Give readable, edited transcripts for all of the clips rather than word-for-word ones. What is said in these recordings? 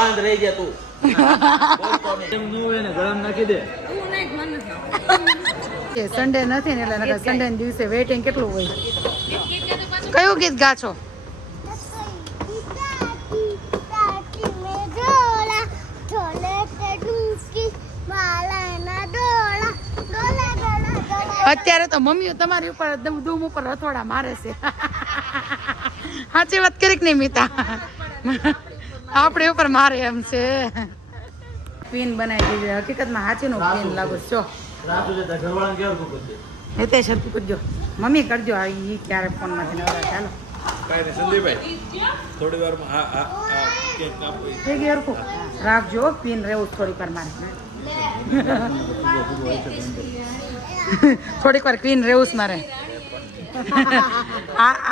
બાંધ રહી જા તું. એમ નું હોય ને ગળામાં નાખી દે. સન્ડે નથી ને એટલે સન્ડે ના દિવસે વેઇટિંગ કેટલું હોય. કયું ગીત ગા છો? અત્યારે તો મમ્મીઓ તમારી ઉપર ધૂમ ઉપર હથોડા મારે છે. સાચી વાત કરી કે નહીં મિતા? આપણી ઉપર મારે એમ છે. ક્વીન બનાવી દીધી. હકીકતમાં સાચીનું ક્વીન લાગુ છો. હિતેશ હરકું કરજો, મમ્મી કરજો. આ ઈ ક્યારે ફોન માંથી નવરા. ચાલો કાઈ નહીં સંદીપભાઈ, થોડી વારમાં આ કેક કાપી થઈ ગયું હરકું રાખજો. ક્વીન રહેવું થોડીક વાર મારે. થોડીક વાર ક્વીન રહેવું જ મારે.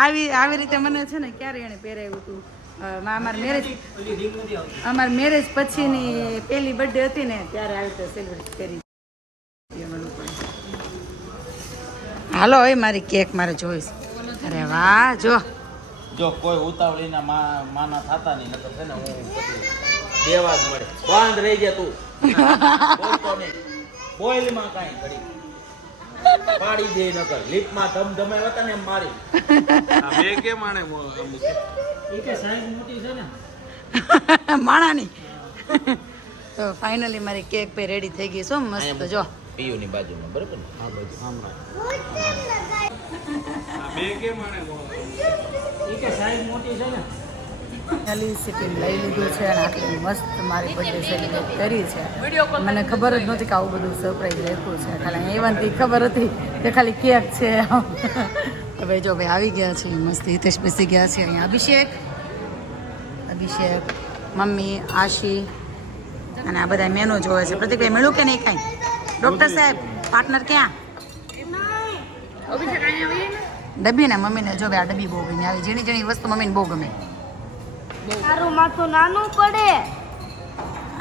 આવી રીતે મને છે ને ક્યારે એને પહેરાવ્યું હતું. અમાર મેરેજ પછીની પહેલી બર્થડે હતી ને ત્યારે આવી રીતે સેલિબ્રેટ કરી. હાલો હવે મારી કેક મારે જોઈશ. અરે વાહ, જો કોઈ ઉતાવળીના માના થતા નહીં, નકર છે ને હું પછી દેવા જ મળે. બાંધ રહી જા તું. બોલતો નહીં. બોઇલમાં કાંઈ ઘડી પાડી દે, નકર લીપમાં ધમધમે હતા ને એમ મારી. આ બે કે માણે એ કે સાઈઝ મોટી છે ને માણાની. તો ફાઇનલી મારી કેક પે રેડી થઈ ગઈ. શું મસ્ત. જો પીયુની બાજુમાં, બરોબર ને? આ બાજુ આમણા બે કે માણે એ કે સાઈઝ મોટી છે ને. ફાઇનલી સિટિંગ લઈ લીધું છે અને આટલી મસ્ત મારી બર્થડે સેલિબ્રેટ કરી છે. મને ખબર જ નહોતી કે આવું બધું સરપ્રાઈઝ રાખ્યું છે. ખાલી એવાથી ખબર હતી કે ખાલી કેક છે. હવે જો ભાઈ આવી ગયા છે મસ્ત. હિતેશ બેસી ગયા છે અહીંયા. અભિષેક, મમ્મી, આશી અને આ બધા મેનુ જોવે છે. પ્રતિકભાઈ મળ્યું કે નહીં કાંઈ? ડૉક્ટર સાહેબ પાર્ટનર ક્યાં? ડબ્બી ને મમ્મીને જો ભાઈ આ ડબ્બી બહુ ગમે. આવી ઝીણી ઝીણી વસ્તુ મમ્મીને બહુ ગમે. તારું માથું નાનું પડે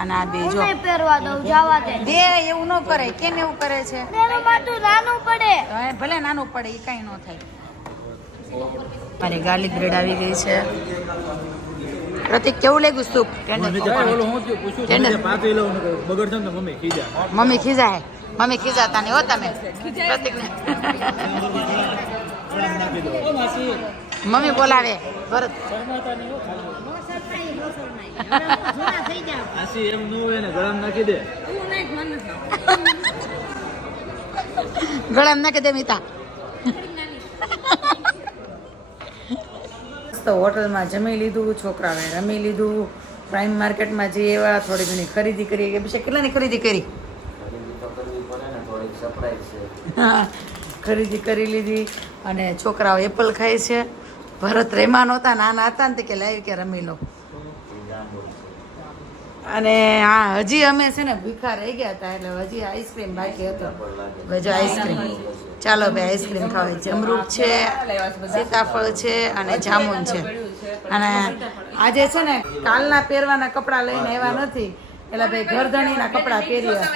અને આ બે જો પહેરવા દઉં, જવા દે. બે એવું ન કરે. કેમ એવું કરે છે? તારું માથું નાનું પડે. હવે ભલે નાનું પડે એ કાંઈ ન થાય. મારી ગાર્લિક બ્રેડ આવી ગઈ છે. પ્રતિક કેવું લાગ્યું સૂપ? મમ્મી ખીજાય. મમ્મી ખીજાતા નહીં હો તમે પ્રતિકને. મમ્મી બોલાવે ભરત. એમ નું હોય ને ગળામાં નાખી દે. ગળામાં નાખી દે મિતા. તો હોટલમાં જમી લીધું, છોકરાઓએ રમી લીધું, પ્રાઇમ માર્કેટમાં જઈએ એવા થોડી ઘણી ખરીદી કરી. કે પછી કેટલાની ખરીદી કરી? ખરીદી કરી લીધી. અને છોકરાઓ એપલ ખાય છે. ભરત રહેમાન હતા, નાના હતા ને કે લાવી કે રમી લો. અને હા હજી અમે છે ને ભૂખા રહી ગયા હતા એટલે હજી આઈસ્ક્રીમ બાકી હતો. જો આઈસ્ક્રીમ, ચાલો ભાઈ આઈસ્ક્રીમ ખાવી. જમરૂક છે, સીતાફળ છે અને જામુન છે. અને આજે છે ને કાલના પહેરવાના કપડાં લઈને એવા નથી એટલે ભાઈ ઘરધણીના કપડાં પહેર્યા.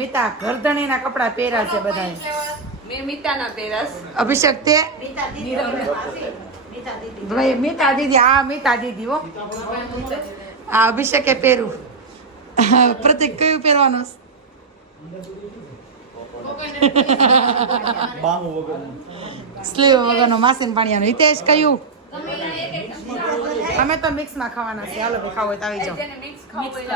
મિતા ઘરધણીના કપડાં પહેર્યા છે બધાએ. અભિષેક તે ભાઈ મીતા દીદી. આ મીતા દીદી હો. આ અભિષેકે પહેર્યું. પ્રતિક કયું પહેરવાનું? સ્લીવ વગરનો માસીન પાણીયાનો. હિતેશ કયું? અમે તો મિક્સમાં ખાવાના છે. હાલો ભાઈ ખાવ હોય તો આવી જાઓ.